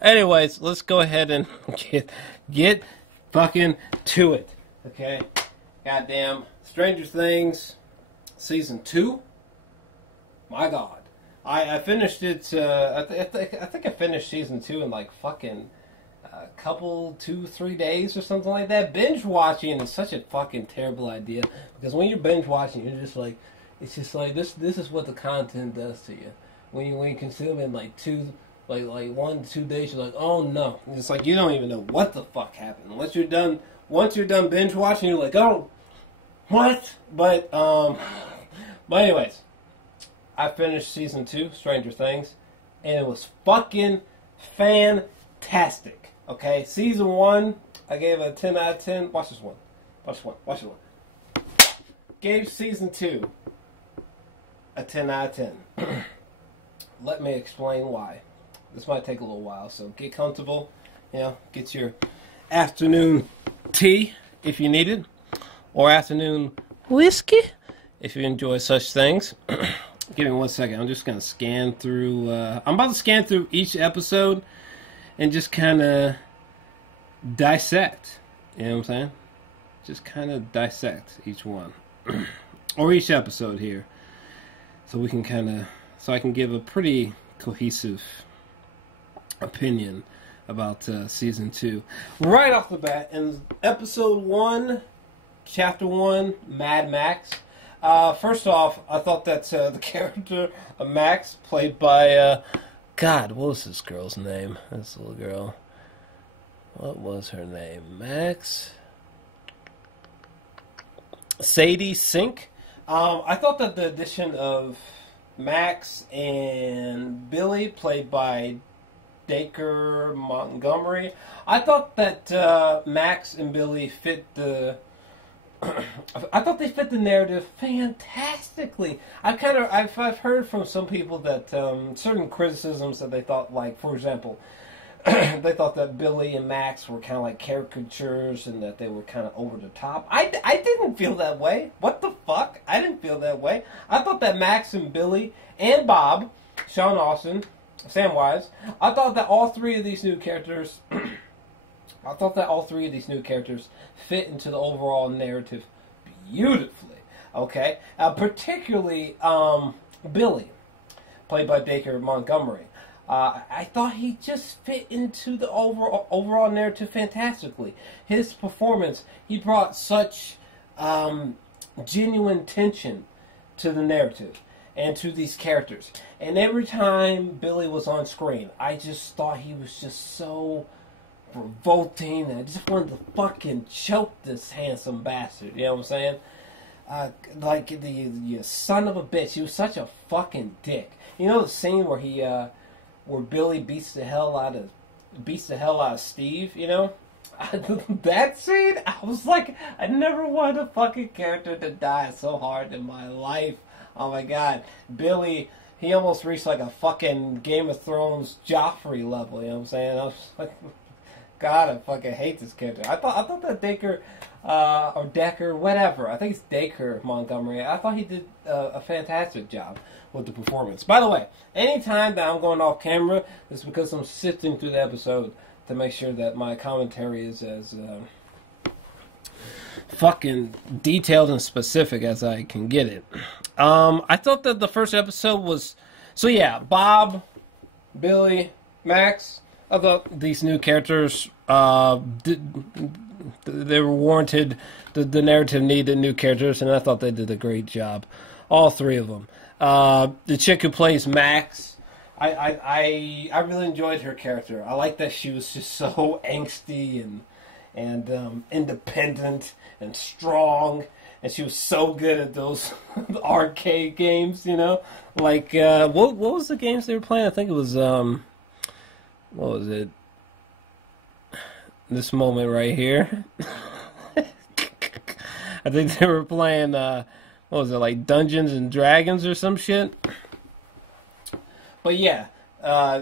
Anyways, let's go ahead and get fucking to it. Okay? Goddamn. Stranger Things Season 2. My God. I finished it, I think I finished Season 2 in like fucking a couple, 2-3 days or something like that. Binge watching is such a fucking terrible idea, because when you're binge watching, you're just like, it's just like, this is what the content does to you. When you consume it in like 1 to 2 days, you're like, oh no. It's like you don't even know what the fuck happened. Once you're done binge watching, you're like, oh, what? But anyways, I finished Season 2, Stranger Things, and it was fucking fantastic. Okay? Season 1, I gave it a 10 out of 10. Watch this one. Watch this one. Gave Season 2 a 10 out of 10. Let me explain why. This might take a little while, so get comfortable. Get your afternoon tea if you need it, or afternoon whiskey if you enjoy such things. Give me 1 second. I'm just going to scan through... I'm about to scan through each episode and just kind of dissect. You know what I'm saying? Just kind of dissect each one. Or each episode here. So we can kind of... So I can give a pretty cohesive opinion about Season 2. Right off the bat, in Episode 1, Chapter 1, Mad Max... first off, I thought that the character of Max, played by, God, what was this girl's name? This little girl. What was her name? Max? Sadie Sink. I thought that the addition of Max and Billy, played by Dacre Montgomery, I thought that Max and Billy fit the... I thought they fit the narrative fantastically. I've heard from some people that certain criticisms that they thought, like, for example, they thought that Billy and Max were kind of like caricatures and that they were kind of over the top. I didn't feel that way. What the fuck? I didn't feel that way. I thought that Max and Billy and Bob, Sean Austin, Samwise, I thought that all three of these new characters... I thought that all three of these new characters fit into the overall narrative beautifully. Okay? Particularly Billy, played by Dacre Montgomery. I thought he just fit into the overall narrative fantastically. His performance, he brought such genuine tension to the narrative and to these characters. And every time Billy was on screen, I just thought he was just so... revolting, and I just wanted to fucking choke this handsome bastard. You know what I'm saying? Like the son of a bitch. He was such a fucking dick. You know the scene where where Billy beats the hell out of Steve. You know that scene. I was like, I never wanted a fucking character to die so hard in my life. Oh my god, Billy. He almost reached like a fucking Game of Thrones Joffrey level. You know what I'm saying? I was like. God, I fucking hate this character. I thought that Dacre, or Decker, whatever. I think it's Dacre Montgomery. I thought he did a fantastic job with the performance. By the way, anytime that I'm going off camera, it's because I'm sifting through the episode to make sure that my commentary is as fucking detailed and specific as I can get it. I thought that the first episode was... So yeah, Bob, Billy, Max... I thought these new characters, they were warranted. The narrative needed new characters, and I thought they did a great job. All three of them. The chick who plays Max, I really enjoyed her character. I like that she was just so angsty and independent and strong, and she was so good at those arcade games, you know? Like, what was the games they were playing? I think it was... what was it? This moment right here. I think they were playing, what was it, like Dungeons and Dragons or some shit? But yeah,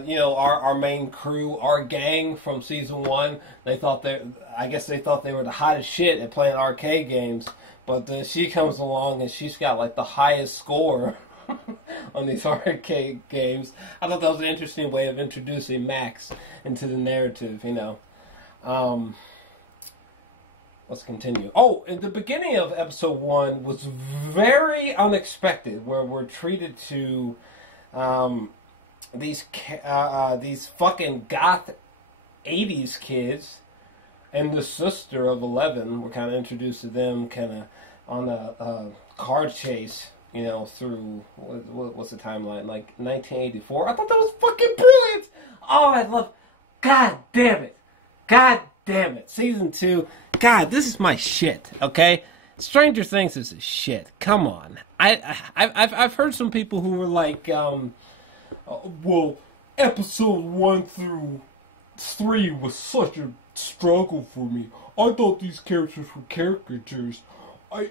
you know, our main crew, our gang from Season 1, I guess they thought they were the hottest shit at playing arcade games. But she comes along and she's got like the highest score on these arcade games. I thought that was an interesting way of introducing Max into the narrative, you know. Let's continue. Oh, in the beginning of episode 1 was very unexpected, where we're treated to these fucking goth 80s kids and the sister of 11. We're kind of introduced to them kind of on a car chase, you know, through, what's the timeline, like 1984. I thought that was fucking brilliant! Oh, I love, God damn it. God damn it. Season 2, God, this is my shit, okay? Stranger Things is a shit. Come on. I've heard some people who were like, well, episode 1 through 3 was such a struggle for me. I thought these characters were caricatures. I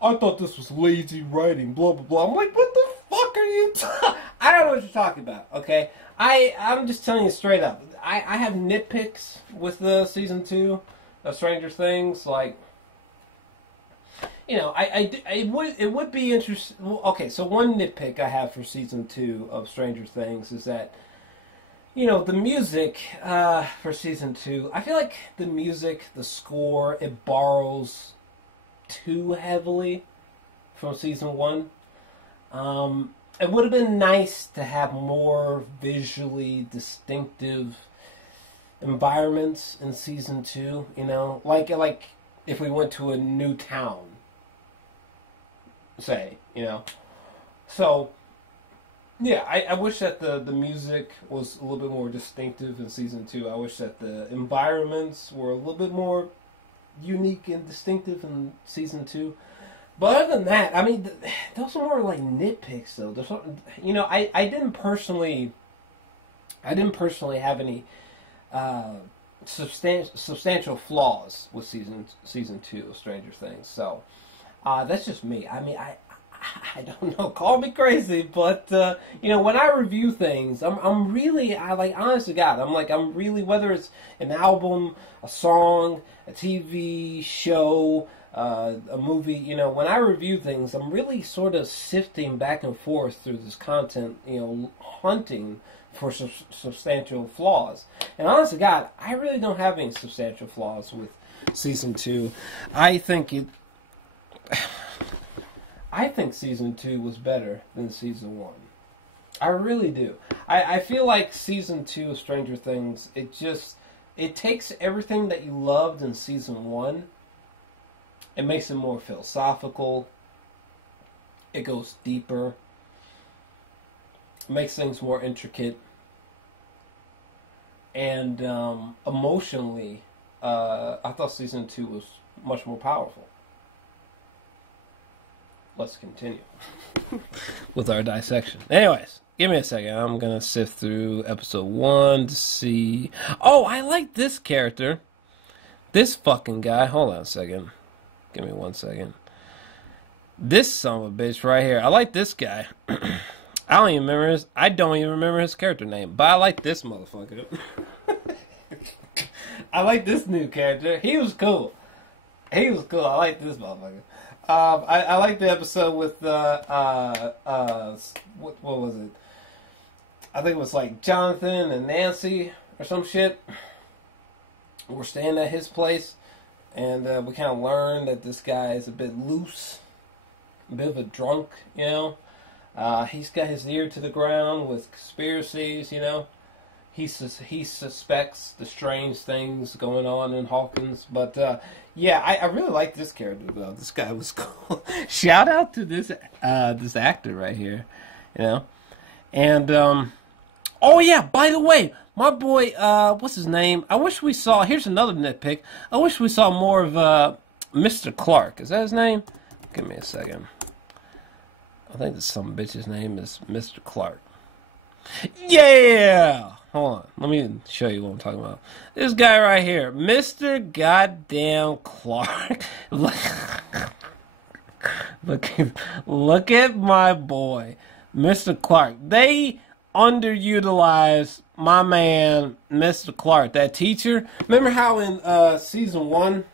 thought this was lazy writing, blah, blah, blah. I'm like, what the fuck are you I don't know what you're talking about, okay? I'm just telling you straight up. I have nitpicks with the season 2 of Stranger Things. Like, you know, it would be interesting. Well, okay, so one nitpick I have for season 2 of Stranger Things is that, you know, the music for season 2, I feel like the music, the score, it borrows too heavily from season 1. It would have been nice to have more visually distinctive environments in season 2, you know, like if we went to a new town, say, you know. So yeah, I wish that the music was a little bit more distinctive in season 2. I wish that the environments were a little bit more unique and distinctive in season 2. But other than that, I mean, those are more like nitpicks, though. You know, I didn't personally have any substantial flaws with season 2 of Stranger Things. So that's just me. I mean, I don't know. Call me crazy, but you know, when I review things, I'm really, honest to God, I'm really, whether it's an album, a song, a TV show, a movie, you know, when I review things, I'm really sort of sifting back and forth through this content, you know, hunting for substantial flaws. And honest to God, I really don't have any substantial flaws with season 2. I think season 2 was better than season 1. I really do. I feel like season 2 of Stranger Things, it takes everything that you loved in season 1. It makes it more philosophical. It goes deeper. It makes things more intricate. And emotionally, I thought season 2 was much more powerful. Let's continue with our dissection. Anyways, give me a second. I'm going to sift through episode 1 to see... Oh, I like this character. This fucking guy. Hold on a second. Give me 1 second. This son of a bitch right here. I like this guy. I don't even remember his character name, but I like this motherfucker. I like this new character. He was cool. I like this motherfucker. I like the episode with what was it? I think it was like Jonathan and Nancy or some shit. We're staying at his place, and we kind of learn that this guy is a bit loose, a bit of a drunk, you know. He's got his ear to the ground with conspiracies, you know. He suspects the strange things going on in Hawkins. But, yeah, I really like this character, though. This guy was cool. Shout out to this actor right here, you know. And, oh, yeah, by the way, my boy, what's his name? Here's another nitpick. I wish we saw more of Mr. Clark. Is that his name? Give me a second. I think this some bitch's name is Mr. Clark. Yeah! Hold on. Let me show you what I'm talking about. This guy right here. Mr. Goddamn Clark. Look at my boy. Mr. Clark. They underutilized my man, Mr. Clark. That teacher. Remember how in season 1,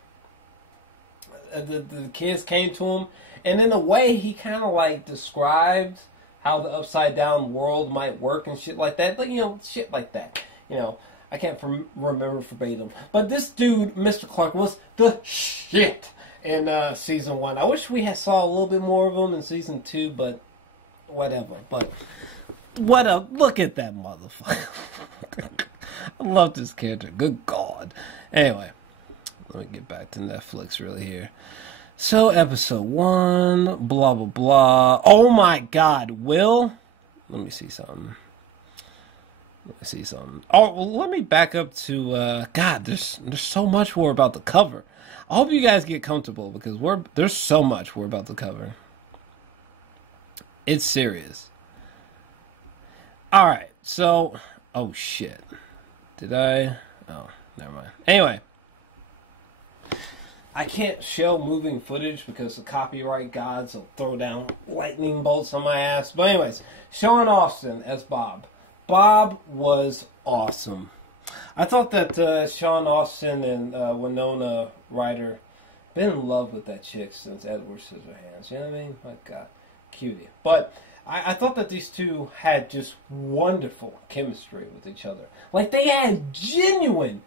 the kids came to him? And in a way, he kind of like described how the upside down world might work and shit like that. Like, you know, shit like that. You know, I can't remember verbatim. But this dude, Mr. Clark, was the shit in season 1. I wish we had saw a little bit more of him in season 2, but whatever. But look at that motherfucker. I love this character. Good God. Anyway, let me get back to Netflix really here. So, episode 1, blah, blah, blah. Oh my God, Will? Let me see something. Oh, well, let me back up to, God, there's so much we're about to cover. I hope you guys get comfortable, because there's so much we're about to cover. It's serious. Alright, so, oh shit. Did I? Oh, never mind. Anyway. I can't show moving footage because the copyright gods will throw down lightning bolts on my ass. But anyways, Sean Astin as Bob. Bob was awesome. I thought that Sean Astin and Winona Ryder been in love with that chick since Edward Scissorhands. You know what I mean? My God, cutie. But I thought that these two had just wonderful chemistry with each other. Like, they had genuine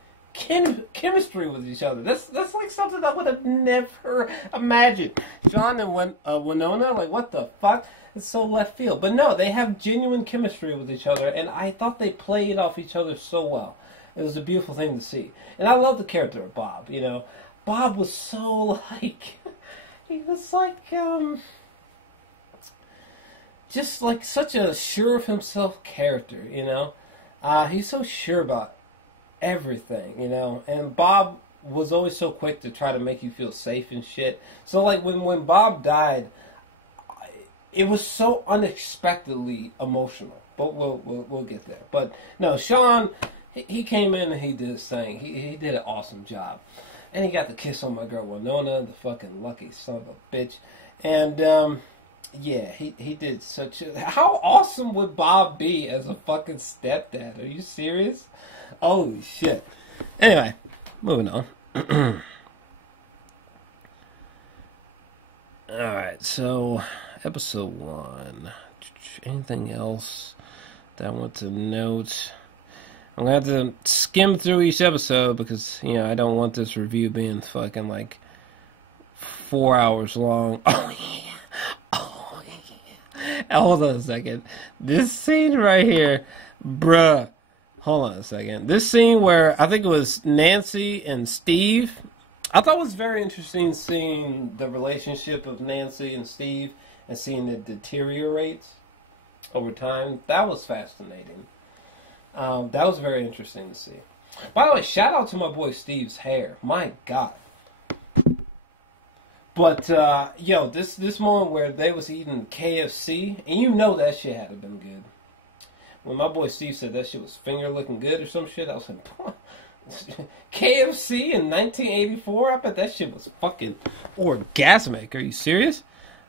chemistry with each other. That's like something I would have never imagined. Sean and Winona, like, what the fuck? It's so left field. But no, they have genuine chemistry with each other, and I thought they played off each other so well. It was a beautiful thing to see. And I love the character of Bob, you know. Bob was so, like, he was like, just like such a sure of himself character, you know. He's so sure about everything, you know. And Bob was always so quick to try to make you feel safe and shit. So, like, when Bob died, it was so unexpectedly emotional. But we'll get there. But no, Sean, he came in and he did his thing. He did an awesome job, and he got the kiss on my girl Winona, the fucking lucky son of a bitch. And yeah, he did such a... How awesome would Bob be as a fucking stepdad? Are you serious? Holy shit. Anyway, moving on. Alright, so episode 1. Anything else that I want to note? I'm going to have to skim through each episode because, you know, I don't want this review being fucking like 4 hours long. Oh, yeah. Oh, yeah. Hold on a second. This scene right here, bruh. Hold on a second. This scene where I think it was Nancy and Steve, I thought it was very interesting seeing the relationship of Nancy and Steve and seeing it deteriorate over time. That was fascinating. That was very interesting to see. By the way, shout out to my boy Steve's hair. My God. But, yo, this moment where they was eating KFC, and you know that shit had to been good. When my boy Steve said that shit was finger looking good or some shit, I was like, KFC in 1984? I bet that shit was fucking orgasmic. Are you serious?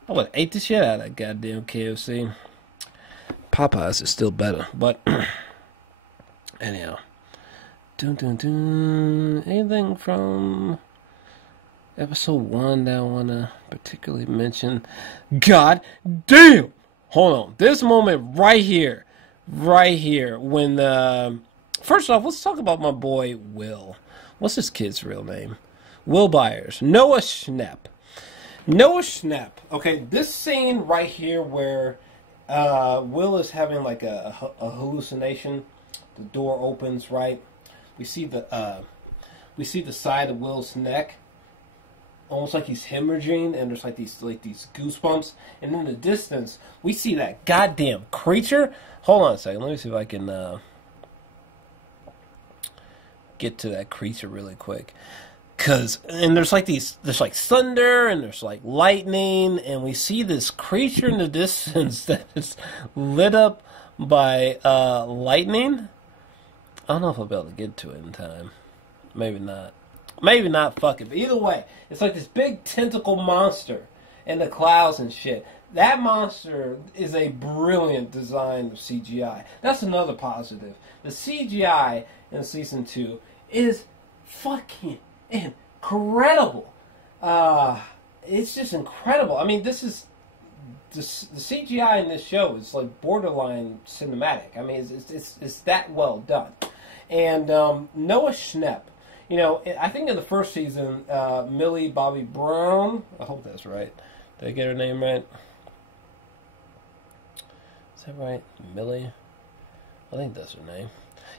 I would have ate the shit out of that goddamn KFC. Popeyes is still better, but anyhow. Anything from episode 1 that I want to particularly mention? God damn! Hold on. This moment right here, when first off, let's talk about my boy Will. What's this kid's real name? Will Byers. Noah Schnapp. Okay, this scene right here where Will is having like a hallucination. The door opens, right? We see the side of Will's neck, almost like he's hemorrhaging, and there's like these goosebumps. And in the distance, we see that goddamn creature. Hold on a second. Let me see if I can get to that creature really quick. And there's like thunder, and there's like lightning, and we see this creature in the distance that is lit up by lightning. I don't know if I'll be able to get to it in time. Maybe not. Fuck it. But either way, it's like this big tentacle monster in the clouds and shit. That monster is a brilliant design of CGI. That's another positive. The CGI in season 2 is fucking incredible. It's just incredible. I mean, this is the CGI in this show is like borderline cinematic. I mean, it's that well done. And Noah Schnapp, you know, I think in the first season, Millie Bobby Brown, I hope that's right. Did I get her name right? Is that right? Millie? I think that's her name.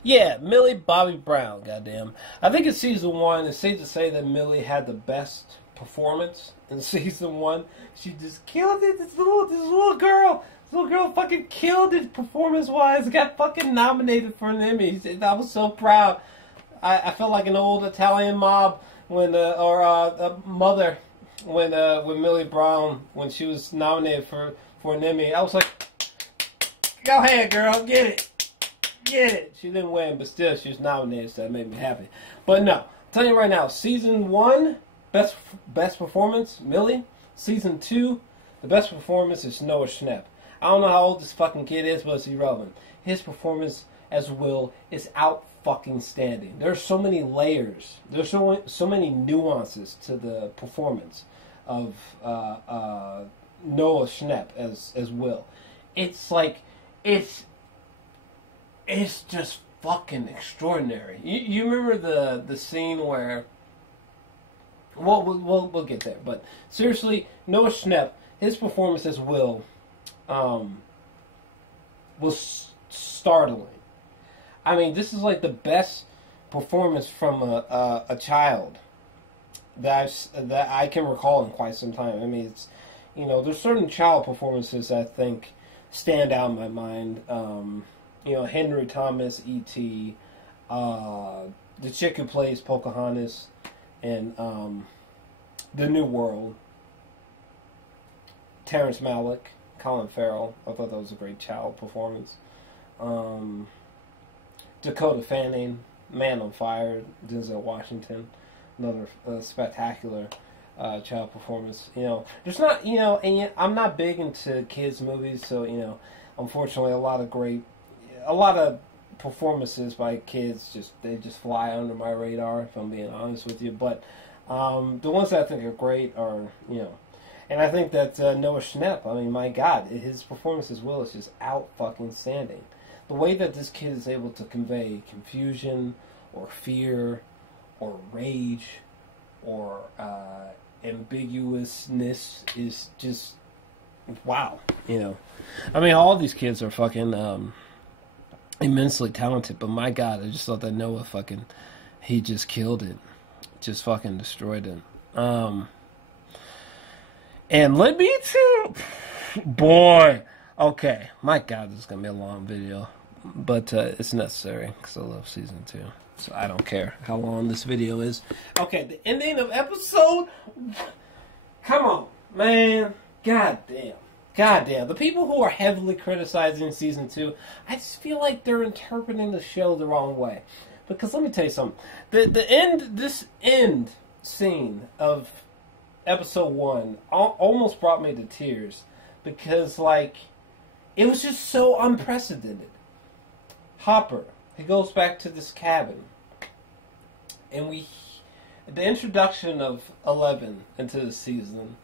Yeah, Millie Bobby Brown, goddamn. I think in season 1, it's safe to say that Millie had the best performance in season 1. She just killed it. This little girl fucking killed it performance-wise. Got fucking nominated for an Emmy. I was so proud. I felt like an old Italian mob when, a mother, when Millie Brown, when she was nominated for an Emmy. I was like, go ahead, girl, get it. Get it. She didn't win, but still, she was nominated, so that made me happy. But no, I'm telling you right now, season 1, best performance, Millie. Season 2, the best performance is Noah Schnapp. I don't know how old this fucking kid is, but it's irrelevant. His performance as Will is out fucking standing. There's so many layers. There's so many nuances to the performance of Noah Schnapp as Will. It's like it's just fucking extraordinary. You remember the scene where... Well, we'll get there. But seriously, Noah Schnapp, his performance as Will was startling. I mean, this is like the best performance from a child that I can recall in quite some time. I mean, it's, you know, there's certain child performances I think stand out in my mind. You know, Henry Thomas, E.T., the chick who plays Pocahontas, and The New World, Terrence Malick, Colin Farrell. I thought that was a great child performance. Dakota Fanning, Man on Fire, Denzel Washington, another spectacular child performance. You know, there's not, you know, and I'm not big into kids movies, so, you know, unfortunately, a lot of performances by kids they just fly under my radar, if I'm being honest with you. But the ones that I think are great are, you know, and I think that Noah Schnapp, I mean, my God, his performance as Will is just out fucking standing. The way that this kid is able to convey confusion or fear or rage or ambiguousness is just wow. You know, I mean, all these kids are fucking immensely talented, but my God, I just thought that Noah he just killed it, just fucking destroyed it. And let me too, boy. Okay, my God, this is gonna be a long video, but it's necessary because I love season 2, so I don't care how long this video is. Okay, the ending of episode. Come on, man. God damn. The people who are heavily criticizing season 2, I just feel like they're interpreting the show the wrong way. Because let me tell you something. This end scene of episode 1 almost brought me to tears. Because, like, it was just so unprecedented. Hopper, he goes back to this cabin. And the introduction of 11 into the season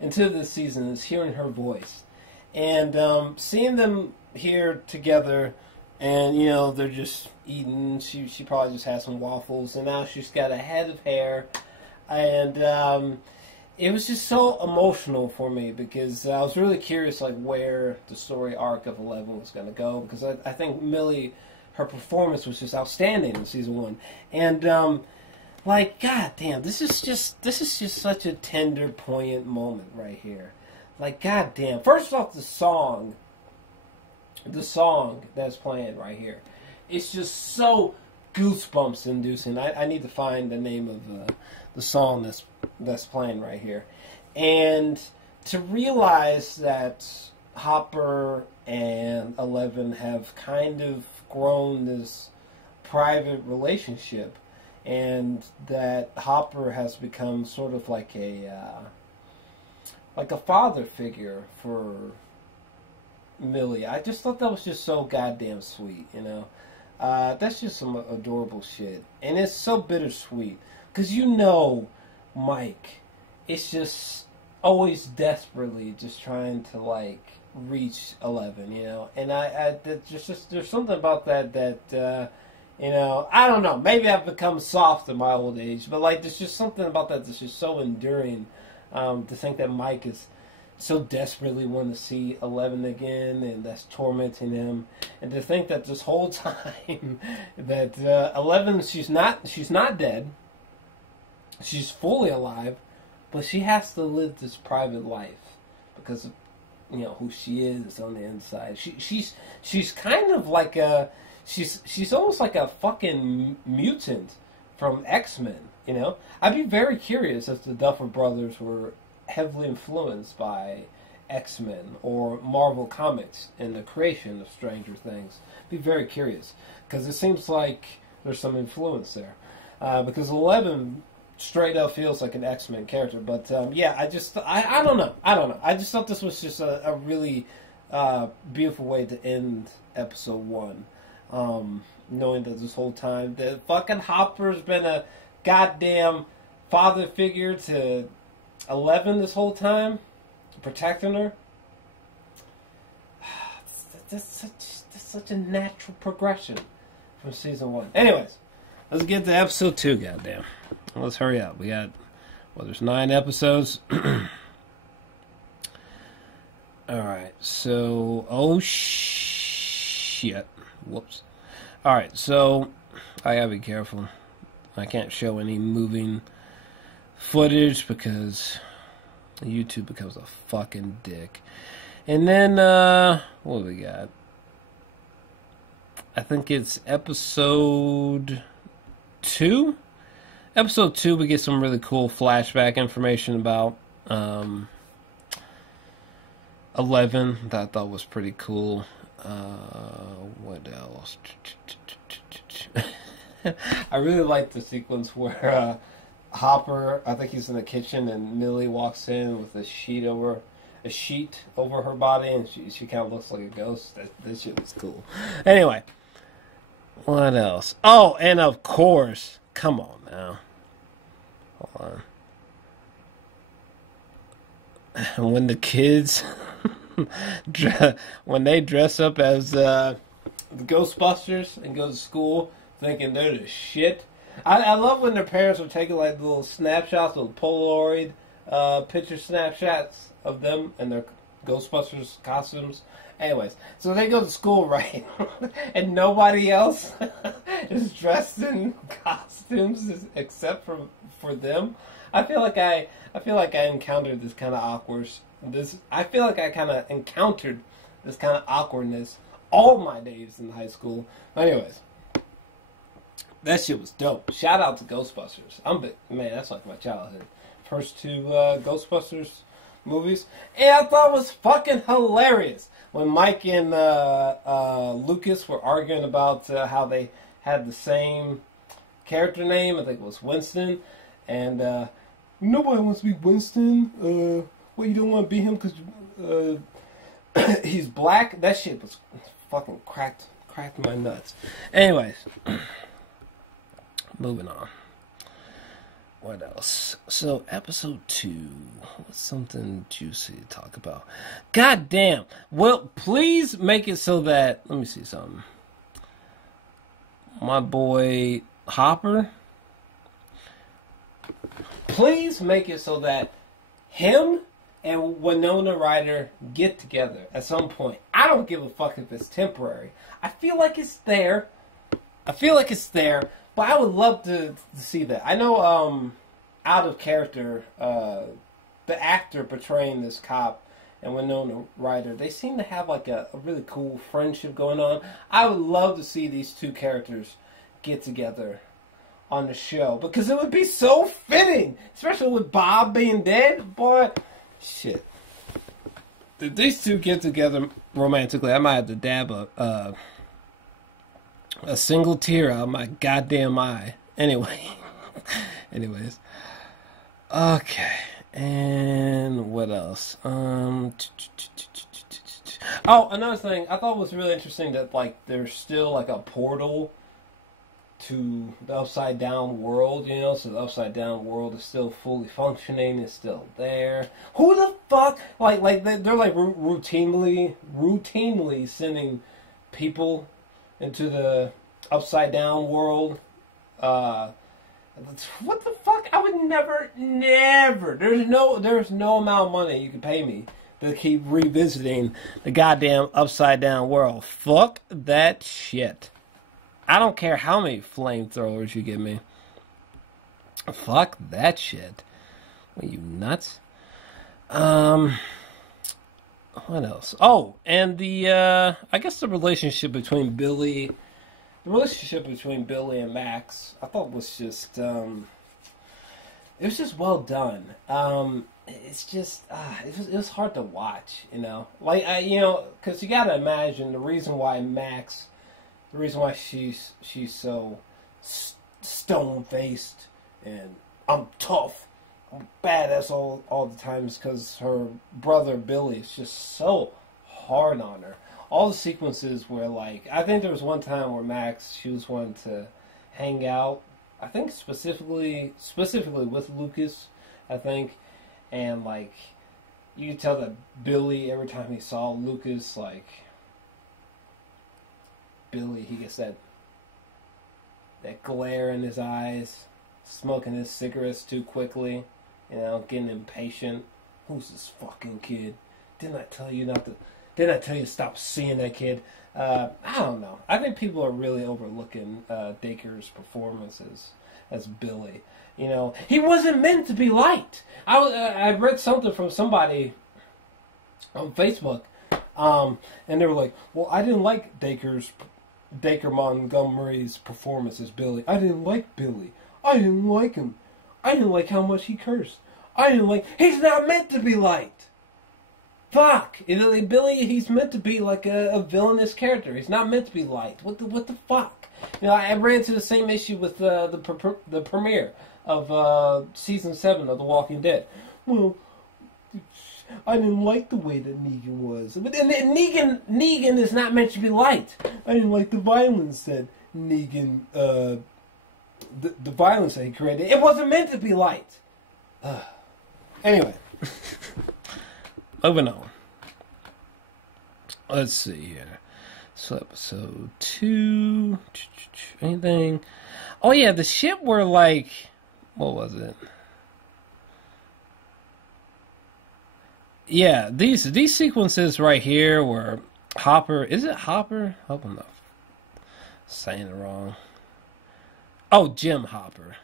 is hearing her voice. And seeing them here together, and, you know, they're just eating. She probably just had some waffles, and now she's got a head of hair. And it was just so emotional for me because I was really curious, like, where the story arc of 11 was going to go. Because I think Millie, her performance was just outstanding in season 1. And, like, goddamn, this is just such a tender, poignant moment right here. Like, goddamn. First off, the song that's playing right here, it's just so goosebumps inducing. I need to find the name of the song that's playing right here, and to realize that Hopper and 11 have kind of grown this private relationship. And that Hopper has become sort of like a father figure for Millie. I just thought that was just so goddamn sweet, you know. That's just some adorable shit. And it's so bittersweet. Because you know Mike is just always desperately just trying to like reach 11, you know. And there's something about that you know, I don't know. Maybe I've become soft in my old age, but like there's just something about that that's just so enduring. To think that Mike is so desperately wanting to see 11 again, and that's tormenting him. And to think that this whole time that 11, she's not dead. She's fully alive, but she has to live this private life because of, you know, who she is on the inside. She's kind of like she's almost like a fucking mutant from X-Men, you know? I'd be very curious if the Duffer Brothers were heavily influenced by X-Men or Marvel Comics in the creation of Stranger Things. I'd be very curious, because it seems like there's some influence there. Because 11 straight up feels like an X-Men character, but yeah, I don't know. I just thought this was just a really beautiful way to end episode 1. Knowing that this whole time the fucking Hopper's been a goddamn father figure to 11 this whole time, protecting her. That's such a natural progression from season 1. Anyways, let's get to episode 2, goddamn. Let's hurry up. We got, well, there's 9 episodes. Alright, so, oh shit. Whoops. Alright, so, I gotta be careful. I can't show any moving footage because YouTube becomes a fucking dick. And then, what do we got? I think it's episode 2? Episode 2, we get some really cool flashback information about 11 that I thought was pretty cool. What else? I really like the sequence where Hopper, I think he's in the kitchen, and Millie walks in with a sheet over her body, and she kind of looks like a ghost. That shit was cool. Anyway, what else? Oh, and of course, come on now. Hold on. When the kids, when they dress up as the Ghostbusters and go to school thinking they're the shit. I love when their parents are taking like little snapshots, little Polaroid picture snapshots of them and their Ghostbusters costumes. Anyways, so they go to school, right? And nobody else is dressed in costumes except for them. I feel like I encountered this kind of awkwardness all my days in high school. Anyways, that shit was dope. Shout out to Ghostbusters. Man, that's like my childhood. First 2 Ghostbusters movies. And I thought it was fucking hilarious when Mike and Lucas were arguing about how they had the same character name. I think it was Winston. And nobody wants to be Winston. Well, you don't want to be him because he's black. That shit was fucking cracked my nuts. Anyways, moving on. What else? So, episode 2. What's something juicy to talk about? God damn. Well, please make it so that... Let me see something. My boy Hopper. Please make it so that him and Winona Ryder get together at some point. I don't give a fuck if it's temporary. I feel like it's there. But I would love to see that. I know, out of character, the actor portraying this cop and Winona Ryder, they seem to have like a really cool friendship going on. I would love to see these 2 characters get together on the show because it would be so fitting, especially with Bob being dead. Boy, shit. If these 2 get together romantically, I might have to dab a single tear out of my goddamn eye. Anyways. Okay. And what else? Oh, another thing. I thought was really interesting that, like, there's still, like, a portal to the upside down world, you know, so the upside down world is still fully functioning, it's still there. Who the fuck, like they're like routinely sending people into the upside down world. What the fuck? I would never. There's no amount of money you can pay me to keep revisiting the goddamn upside down world. Fuck that shit. I don't care how many flamethrowers you give me. Fuck that shit. Are you nuts? What else? Oh, and I guess the relationship between Billy and Max, I thought was just, it was just well done. It's just, it was hard to watch, you know? Like, because you gotta imagine the reason why she's so stone-faced and I'm tough, I'm badass all the time is because her brother Billy is just so hard on her. All the sequences where, like, I think there was one time where she was wanting to hang out, I think specifically with Lucas, I think, and, like, you could tell that Billy, every time he saw Lucas, like, Billy, he gets that glare in his eyes, smoking his cigarettes too quickly, you know, getting impatient. Who's this fucking kid? Didn't I tell you to stop seeing that kid? I don't know. I think people are really overlooking Dacre's performances as Billy. You know, he wasn't meant to be liked. I read something from somebody on Facebook, and they were like, well, I didn't like Dacre Montgomery's performance as Billy. I didn't like Billy. I didn't like him. I didn't like how much he cursed. He's not meant to be liked. Fuck! Billy, he's meant to be like a villainous character. He's not meant to be liked. What the fuck? You know, I ran into the same issue with the premiere of season 7 of The Walking Dead. Well, I didn't like the way that Negan was. But Negan is not meant to be liked. I didn't like the violence that Negan, the violence that he created. It wasn't meant to be liked. Anyway. Moving on. Let's see here. So episode 2. Anything? Oh yeah, the ship were like, what was it? Yeah, these sequences right here were Hopper. Is it Hopper? I hope I'm not saying it wrong. Oh, Jim Hopper.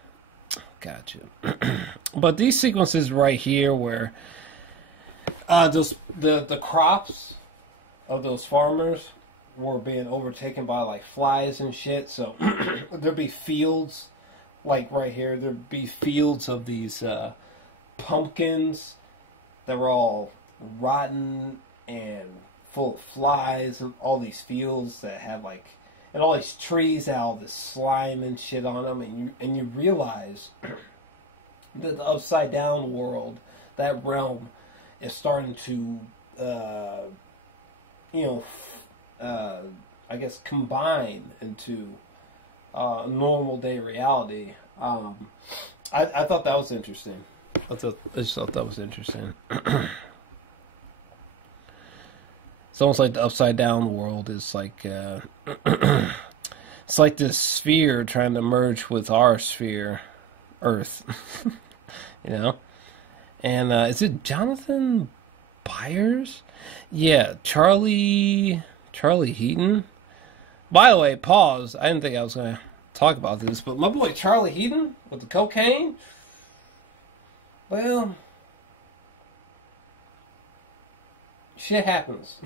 Gotcha. But these sequences right here where the crops of those farmers were being overtaken by like flies and shit. So there'd be fields like right here. There'd be fields of these pumpkins that were all rotten and full of flies, and all these fields that have like, and all these trees that have all this slime and shit on them, and you realize that the upside down world, that realm, is starting to, I guess, combine into normal day reality. I thought that was interesting. I just thought that was interesting. It's almost like the upside down world is like it's like this sphere trying to merge with our sphere, Earth. You know? And is it Jonathan Byers? Yeah, Charlie Heaton. By the way, pause. I didn't think I was going to talk about this, but my boy Charlie Heaton with the cocaine. Well, shit happens.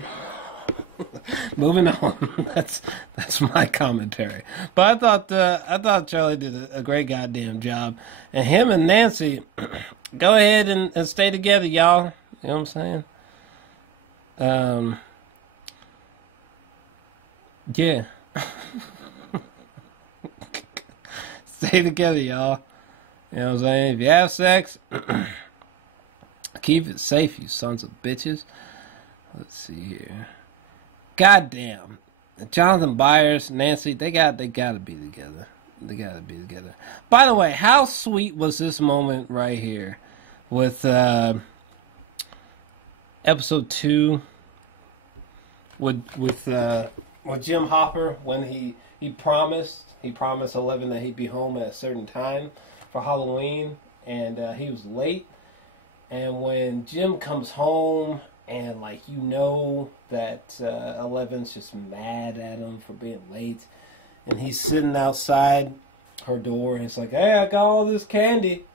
Moving on. That's my commentary. But I thought Charlie did a great goddamn job, and him and Nancy, go ahead and stay together, y'all. You know what I'm saying? Yeah. Stay together, y'all. You know what I'm saying? If you have sex, keep it safe, you sons of bitches. Let's see here. Goddamn. Jonathan Byers, Nancy, they gotta be together. They gotta be together. By the way, how sweet was this moment right here with episode 2 with Jim Hopper when he promised 11 that he'd be home at a certain time for Halloween, and he was late. And when Jim comes home and like that 11's just mad at him for being late. And he's sitting outside her door, and he's like, "Hey, I got all this candy,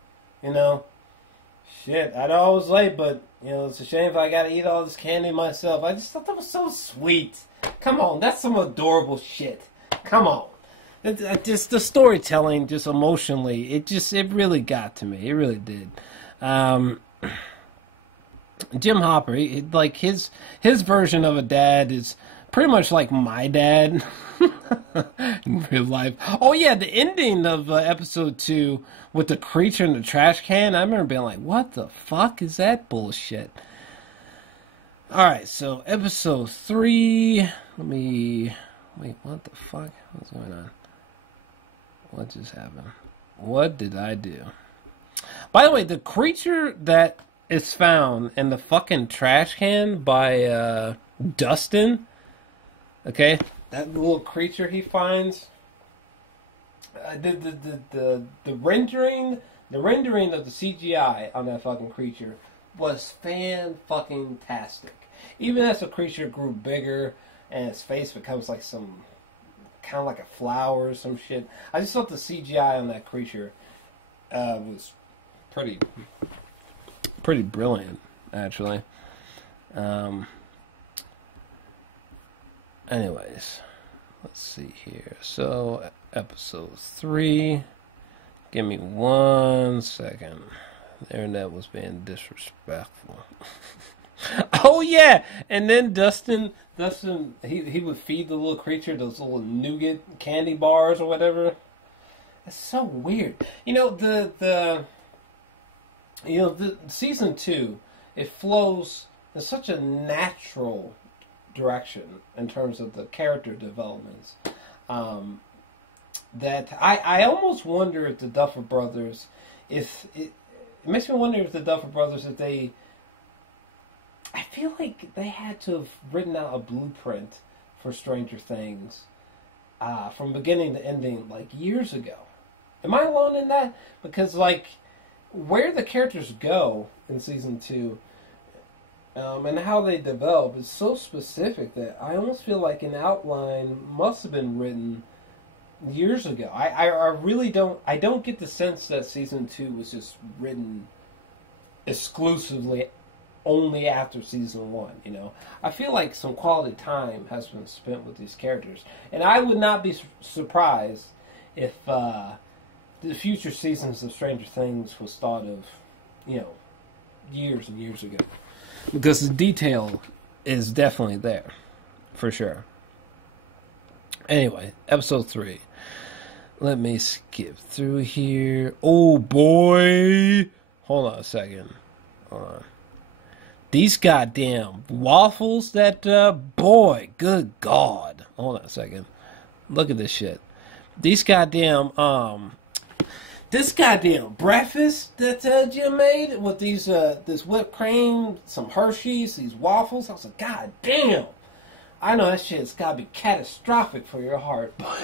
Shit, I know I was late, but it's a shame if I got to eat all this candy myself." I just thought that was so sweet. Come on, that's some adorable shit. Come on, just the storytelling, just emotionally, it really got to me. It really did. Jim Hopper, his version of a dad is pretty much like my dad. In real life. Oh yeah, the ending of episode 2 with the creature in the trash can. I remember being like, "What the fuck is that bullshit?" Alright, so episode 3. Wait, what the fuck? What's going on? What just happened? What did I do? By the way, the creature that is found in the fucking trash can by Dustin, okay? That little creature he finds, the rendering of the CGI on that fucking creature was fan-fucking-tastic. Even as the creature grew bigger and its face becomes like some kind of like a flower or some shit, I just thought the CGI on that creature was pretty brilliant, actually. Anyways, let's see here. So, episode 3. Give me 1 second. The internet was being disrespectful. Oh yeah, and then Dustin, he would feed the little creature those little nougat candy bars or whatever. That's so weird. The season 2, it flows in such a natural direction in terms of the character developments, that I almost wonder if the Duffer Brothers, if they, I feel like they had to have written out a blueprint for Stranger Things from beginning to ending like years ago. Am I alone in that? Because where the characters go in season 2 and how they develop is so specific that I almost feel like an outline must have been written years ago. I really don't get the sense that season 2 was just written exclusively only after season 1, I feel like some quality time has been spent with these characters. And I would not be surprised if the future seasons of Stranger Things was thought of, years and years ago. Because the detail is definitely there, for sure. Anyway, episode 3. Let me skip through here. Oh boy! Hold on a second. Hold on. These goddamn waffles that, boy, good God. Hold on a second. Look at this shit. These goddamn, this goddamn breakfast that Jim made with these, this whipped cream, some Hershey's, these waffles. I was like, God damn. I know that shit's gotta be catastrophic for your heart, but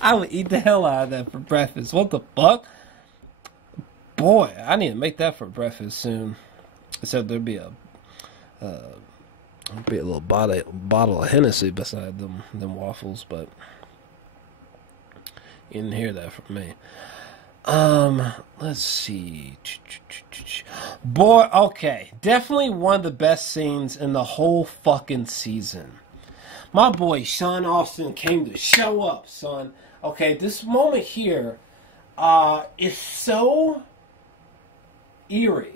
I would eat the hell out of that for breakfast. What the fuck? Boy, I need to make that for breakfast soon. Except there'd be a little bottle of Hennessy beside them waffles, but you didn't hear that from me. Let's see. Boy, okay. Definitely one of the best scenes in the whole fucking season. My boy Sean Austin came to show up, son. Okay, this moment here is so eerie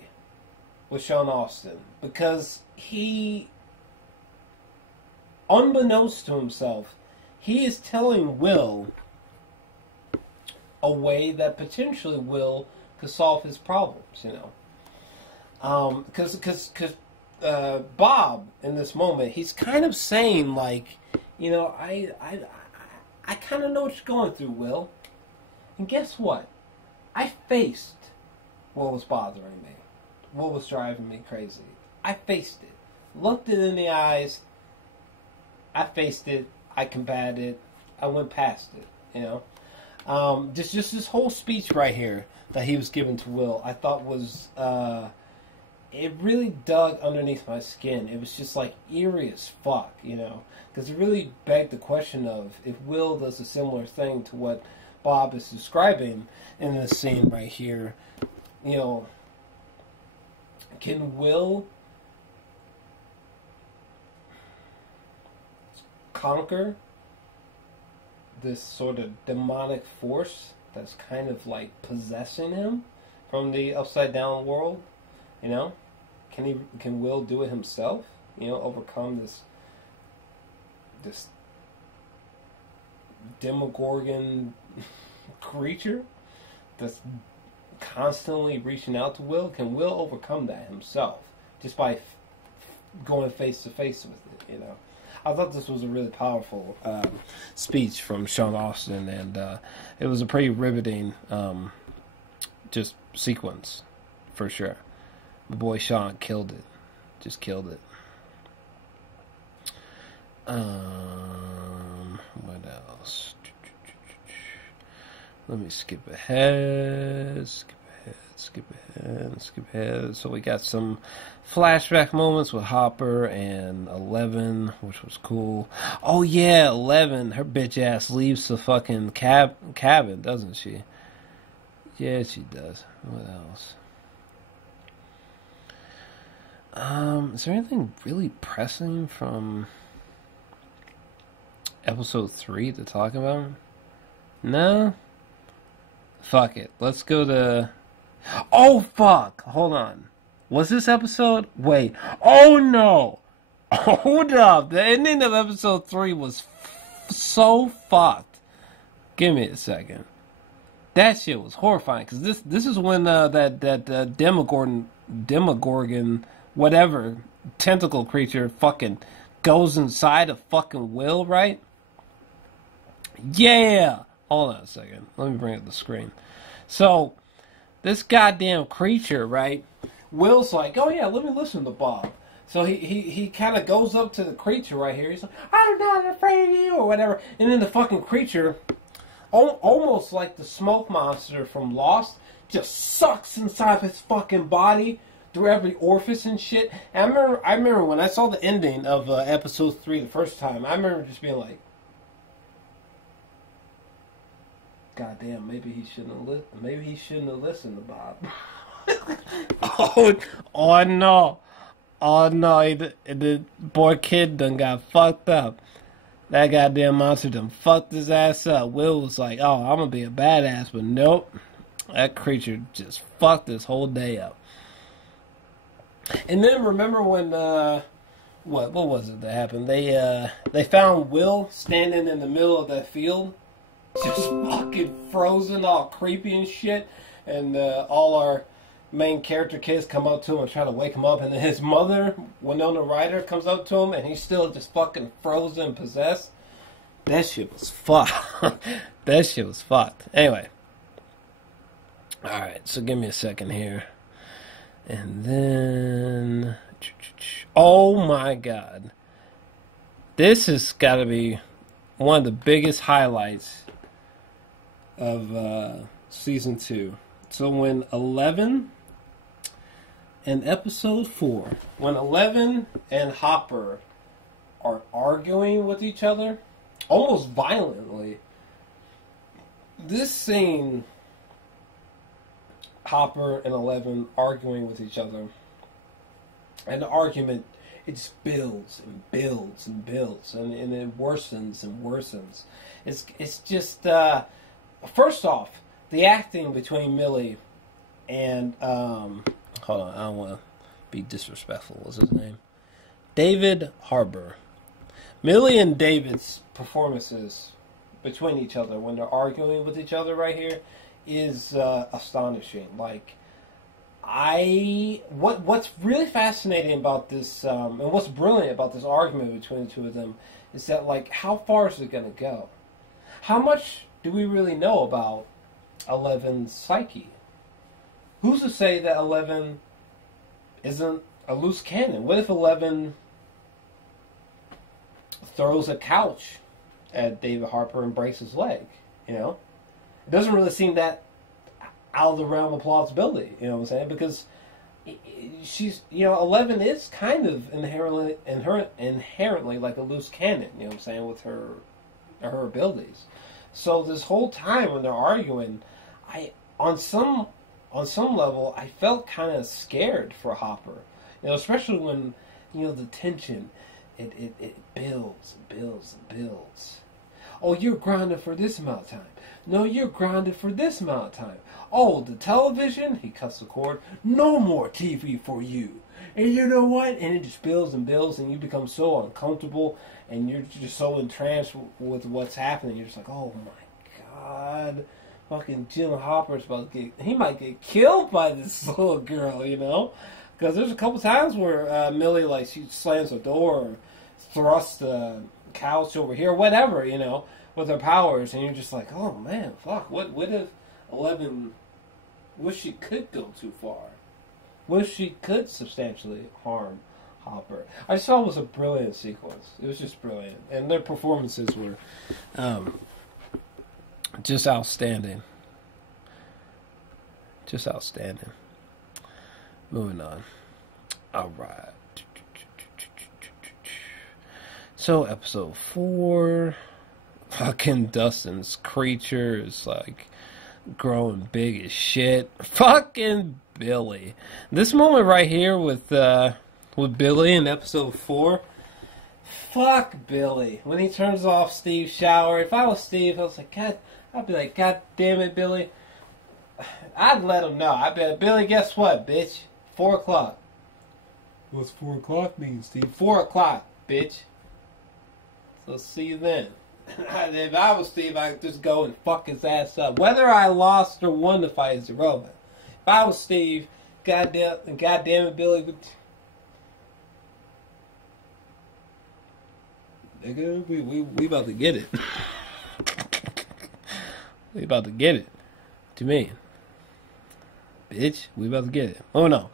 with Sean Austin because he, unbeknownst to himself, he is telling Will a way that potentially Will could solve his problems, because Bob in this moment, he's kind of saying like, I kind of know what you're going through, Will. And guess what? I faced what was bothering me. What was driving me crazy. I faced it. Looked it in the eyes. I faced it. I combated it. I went past it. You know? Just this whole speech right here that he was giving to Will, I thought was... it really dug underneath my skin. It was just like eerie as fuck, you know? Because it really begged the question of if Will does a similar thing to what Bob is describing in this scene right here, you know, can Will conquer this sort of demonic force that's kind of like possessing him from the upside down world? You know, can Will do it himself? You know, overcome this Demogorgon creature that's constantly reaching out to Will? Can Will overcome that himself just by going face to face with it? You know, I thought this was a really powerful speech from Sean Astin, and it was a pretty riveting just sequence for sure. My boy Sean killed it. Just killed it. What else? Let me skip ahead. Skip ahead. So we got some flashback moments with Hopper and 11, which was cool. Oh yeah, 11. Her bitch ass leaves the fucking cabin, doesn't she? Yeah, she does. What else? Is there anything really pressing from episode 3 to talk about? No? Fuck it. Let's go to... Oh, fuck! Hold on. Was this episode? Wait. Oh, no! Hold up. The ending of episode 3 was so fucked. Give me a second. That shit was horrifying, because this is when that Demogorgon, whatever, tentacle creature fucking goes inside of fucking Will, right? Yeah! Hold on a second. Let me bring up the screen. So, this goddamn creature, right? Will's like, oh yeah, let me listen to Bob. So he kind of goes up to the creature right here. He's like, I'm not afraid of you, or whatever. And then the fucking creature, almost like the smoke monster from Lost, just sucks inside his fucking body through every orifice and shit. And I remember when I saw the ending of episode 3 the first time, I remember just being like, God damn, maybe he shouldn't have listened to Bob. oh no. Oh no, the poor kid done got fucked up. That goddamn monster done fucked his ass up. Will was like, oh, I'm gonna be a badass, but nope. That creature just fucked this whole day up. And then remember when what was it that happened? They found Will standing in the middle of that field, just fucking frozen, all creepy and shit. And all our main character kids come up to him and try to wake him up. And then his mother, Winona Ryder, comes up to him and he's still just fucking frozen and possessed. That shit was fucked. That shit was fucked. Anyway. Alright, so give me a second here. And then... Oh my god. This has got to be one of the biggest highlights of season 2. So when 11 in episode 4, when 11 and Hopper are arguing with each other, almost violently, this scene, Hopper and 11 arguing with each other, and the argument, it just builds and builds and builds, and it worsens and worsens. It's just, first off, the acting between Millie and, hold on, I don't want to be disrespectful. What's his name? David Harbour. Millie and David's performances between each other when they're arguing with each other right here is astonishing. Like, what's really fascinating about this, and what's brilliant about this argument between the two of them is that, like, how far is it going to go? How much do we really know about Eleven's psyche. Who's to say that 11 isn't a loose cannon? What if 11 throws a couch at David Harbour and breaks his leg? You know? It doesn't really seem that out of the realm of plausibility, you know what I'm saying? Because she's, 11 is kind of inherently like a loose cannon, you know what I'm saying, with her abilities. So this whole time when they're arguing, on some level, I felt kind of scared for Hopper, especially when, the tension, it builds and builds and builds. Oh, you're grounded for this amount of time. No, you're grounded for this amount of time. Oh, the television, he cuts the cord. No more TV for you. And you know what? And it just builds and builds, and you become so uncomfortable, and you're just so entranced with what's happening. You're just like, oh my God, fucking Jim Hopper's about to he might get killed by this little girl, Because there's a couple times where Millie, like, she slams the door or thrusts the couch over here, whatever, with her powers, and you're just like, oh man, fuck, what if 11, what if she could go too far? What if she could substantially harm Hopper? I just thought it was a brilliant sequence. It was just brilliant. And their performances were just outstanding. Just outstanding. Moving on. Alright. So, episode 4, fucking Dustin's creature is, like, growing big as shit. Fucking Billy. This moment right here with Billy in episode 4, fuck Billy. When he turns off Steve's shower, if I was Steve, I'd be like, God damn it, Billy. I'd let him know. I'd be like, Billy, guess what, bitch? 4 o'clock. What's 4 o'clock mean, Steve? 4 o'clock, bitch. So see you then. If I was Steve, I'd just go and fuck his ass up. Whether I lost or won the fight is irrelevant. If I was Steve, goddamn it, Billy. Nigga, we about to get it. We about to get it. What do you mean? Bitch, we about to get it. Oh no.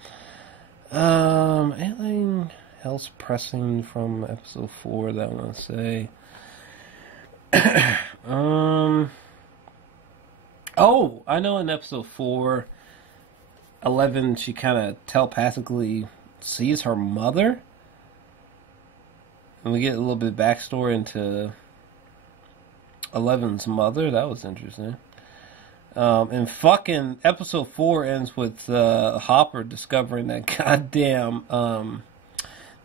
Anything else pressing from episode 4 that I want to say? Oh, I know in episode 4, 11, she kind of telepathically sees her mother. And we get a little bit of backstory into 11's mother. That was interesting. And fucking episode 4 ends with Hopper discovering that goddamn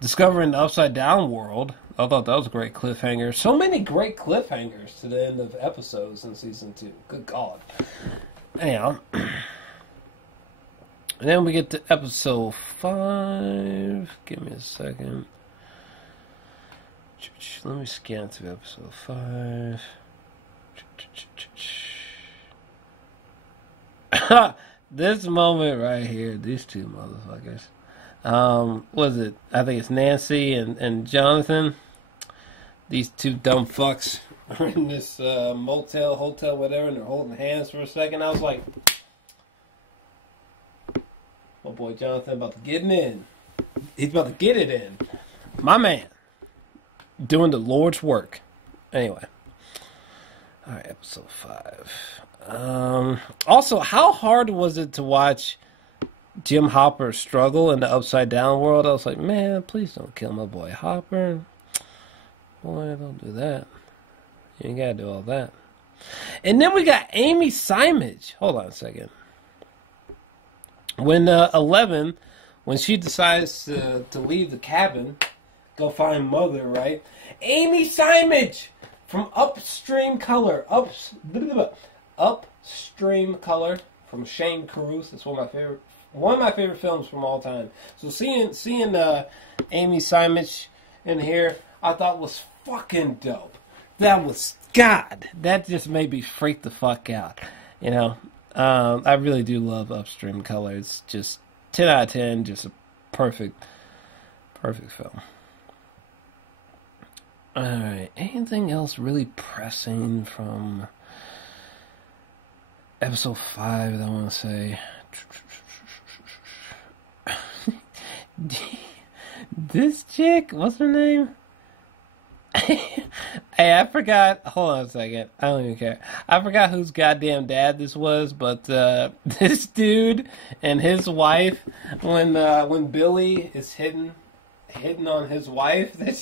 discovering the upside down world. I thought that was a great cliffhanger. So many great cliffhangers to the end of episodes in season 2. Good God. Anyhow. And then we get to episode 5. Give me a second. Let me scan through episode 5. This moment right here, these two motherfuckers. Was it? I think it's Nancy and Jonathan. These two dumb fucks are in this motel, hotel, whatever, and they're holding hands for a second. I was like, my boy Jonathan about to get it in. He's about to get it in. My man. Doing the Lord's work. Anyway. Alright, episode 5. Also, how hard was it to watch Jim Hopper struggle in the upside down world? I was like, man, please don't kill my boy Hopper. Boy, don't do that. You ain't gotta do all that. And then we got Amy Simage. Hold on a second. When 11, when she decides to leave the cabin, go find Mother, right? Amy Simage from Upstream Color. Upstream Color from Shane Carruth. It's one of my favorite films from all time. So seeing Amy Simage in here, I thought was fucking dope. That was God. That just made me freak the fuck out. I really do love Upstream Color. It's just 10 out of 10. Just a perfect film. Alright, anything else really pressing from episode 5, I want to say. This chick, what's her name? Hey, I forgot. Hold on a second. I don't even care. I forgot whose goddamn dad this was, but this dude and his wife, when Billy is hitting on his wife, that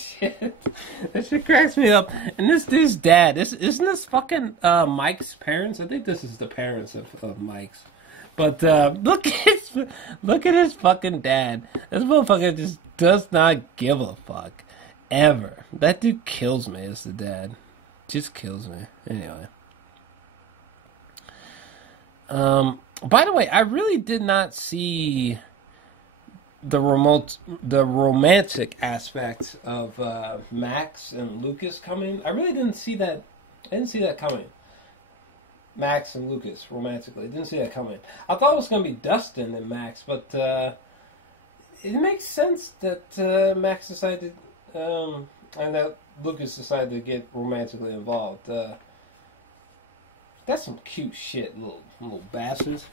shit cracks me up. And this dude's dad, isn't this fucking Mike's parents? I think this is the parents of Mike's. But look at his fucking dad. This motherfucker just does not give a fuck. Ever. That dude kills me as the dad. Just kills me. Anyway. By the way, I really did not see the romantic aspect of Max and Lucas coming. I really didn't see that. I didn't see that coming. Max and Lucas romantically. Didn't see that coming. I thought it was going to be Dustin and Max, but it makes sense that Max decided and that Lucas decided to get romantically involved. That's some cute shit, little bastards.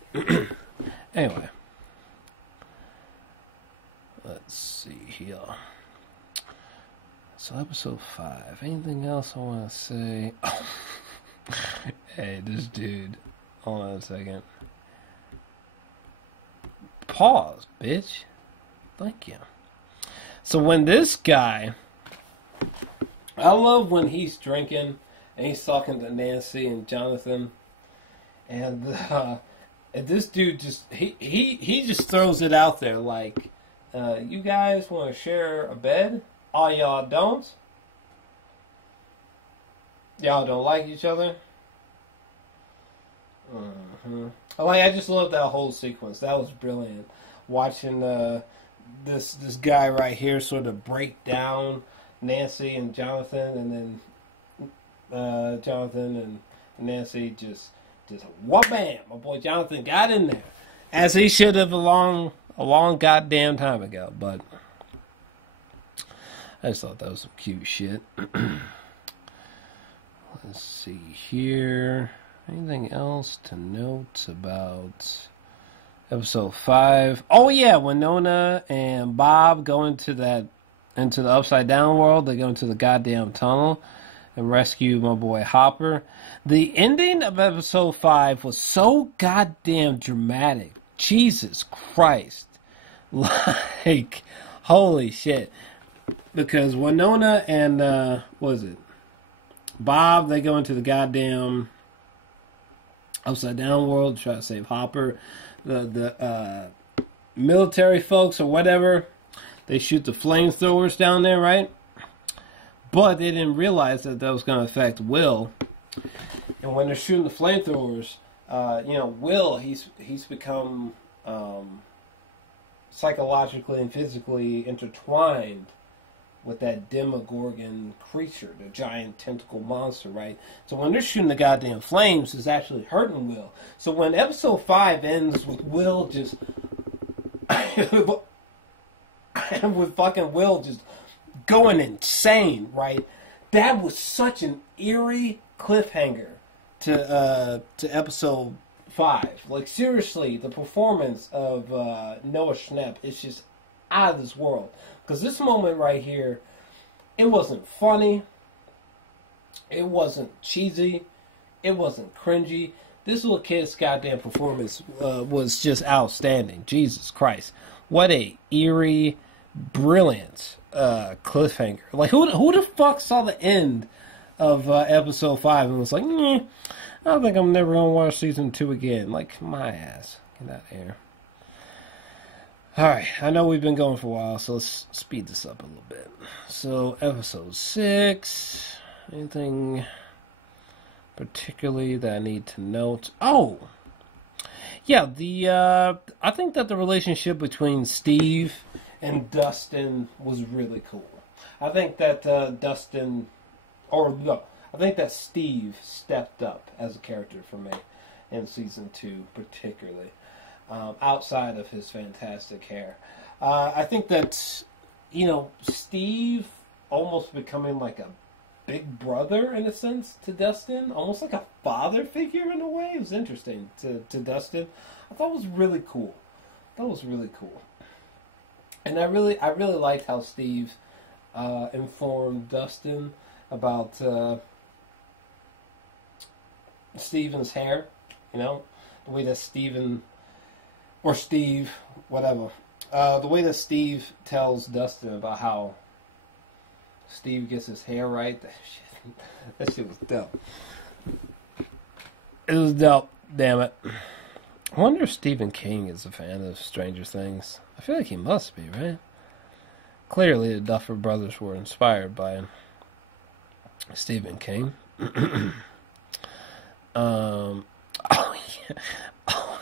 Anyway, let's see here. So episode 5. Anything else I want to say? Oh. Hey, this dude. Hold on a second. Pause, bitch. Thank you. So when this guy, I love when he's drinking and he's talking to Nancy and Jonathan, and this dude just he just throws it out there like, you guys want to share a bed? All y'all don't. Y'all don't like each other. Like, I just love that whole sequence. That was brilliant. Watching this guy right here sort of break down Nancy and Jonathan, and then Jonathan and Nancy just wha-bam! My boy Jonathan got in there, as he should have a long goddamn time ago. But I just thought that was some cute shit. Let's see here. Anything else to note about episode 5? Oh yeah, Winona and Bob go into the upside down world. They go into the goddamn tunnel and rescue my boy Hopper. The ending of episode 5 was so goddamn dramatic. Jesus Christ. Like, holy shit. Because Winona and what is it? Bob, they go into the goddamn upside down world to try to save Hopper. The military folks or whatever, they shoot the flamethrowers down there, right? But they didn't realize that was going to affect Will. And when they're shooting the flamethrowers, Will, he's become psychologically and physically intertwined with that Demogorgon creature, the giant tentacle monster, right? So when they're shooting the goddamn flames, it's actually hurting Will. So when episode 5 ends with Will just with fucking Will just going insane, right? That was such an eerie cliffhanger to episode 5. Like, seriously, the performance of Noah Schnapp is just out of this world. Because this moment right here, it wasn't funny, it wasn't cheesy, it wasn't cringy. This little kid's goddamn performance was just outstanding. Jesus Christ. What a eerie, brilliant cliffhanger. Like, who the fuck saw the end of episode 5 and was like, I don't think I'm never going to watch season 2 again. Like, my ass. Get out of here. Alright, I know we've been going for a while, so let's speed this up a little bit. So, episode 6. Anything particularly that I need to note? Oh! Yeah, I think that the relationship between Steve and Dustin was really cool. I think that I think that Steve stepped up as a character for me in season 2, particularly. Outside of his fantastic hair. I think that, Steve almost becoming like a big brother in a sense to Dustin, almost like a father figure in a way. It was interesting to Dustin. I thought it was really cool. And I really liked how Steve informed Dustin about Steven's hair. You know, the way that Steve, whatever. The way that Steve tells Dustin about how Steve gets his hair right. That shit was dope. It was dope. Damn it. I wonder if Stephen King is a fan of Stranger Things. I feel like he must be, right? Clearly, the Duffer Brothers were inspired by Stephen King. Oh, yeah. Oh,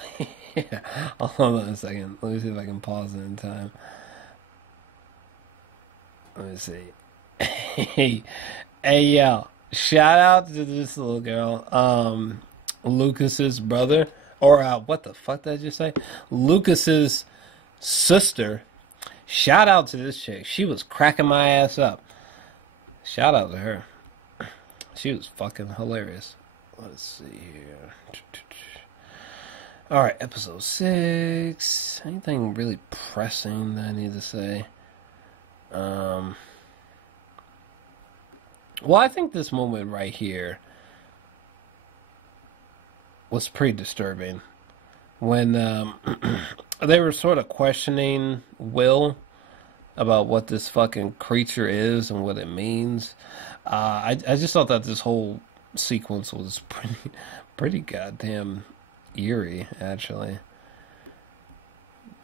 yeah. Hold on a second. Let me see if I can pause it in time. Let me see. Hey, yo. Shout out to this little girl. Lucas's brother. Or, what the fuck did I just say? Lucas's sister. Shout out to this chick. She was cracking my ass up. Shout out to her. She was fucking hilarious. Let's see here. Alright, episode 6. Anything really pressing that I need to say? Well, I think this moment right here was pretty disturbing. When they were sort of questioning Will about what this fucking creature is and what it means. I just thought that this whole sequence was pretty goddamn eerie, actually.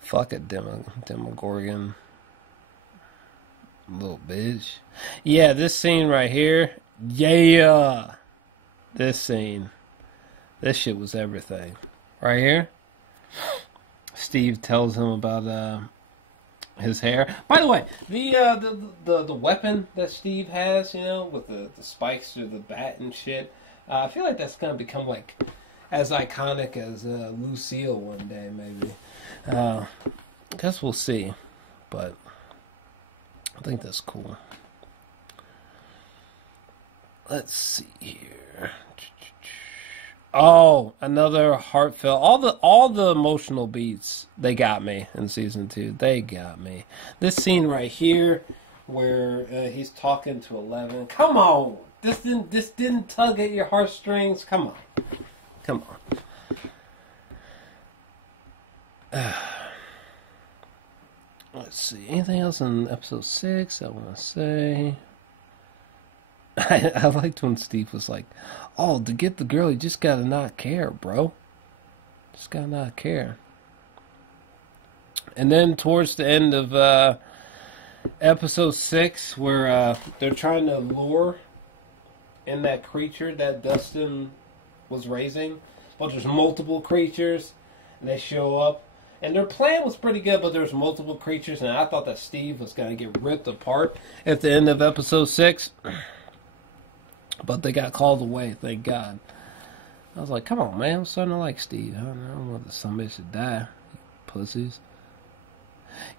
Fuck it, Demogorgon. Little bitch. Yeah, this scene right here. Yeah! This scene. This shit was everything. Right here. Steve tells him about his hair. By the way, the weapon that Steve has, you know, with the spikes through the bat and shit, I feel like that's gonna become like as iconic as Lucille one day, maybe. I guess we'll see, but I think that's cool. Let's see here. Oh, another heartfelt. All the emotional beats, they got me in season 2. They got me. This scene right here, where he's talking to 11. Come on, this didn't tug at your heartstrings. Come on. Let's see. Anything else in episode 6 I want to say? I liked when Steve was like, oh, to get the girl, you just gotta not care, bro. Just gotta not care. And then towards the end of episode 6, where they're trying to lure in that creature that Dustin was raising, but there's multiple creatures, and they show up. And their plan was pretty good, but there's multiple creatures, and I thought that Steve was going to get ripped apart at the end of episode 6. But they got called away, thank God. I was like, come on, man. I'm starting to like Steve. I don't want that somebody should die. You pussies.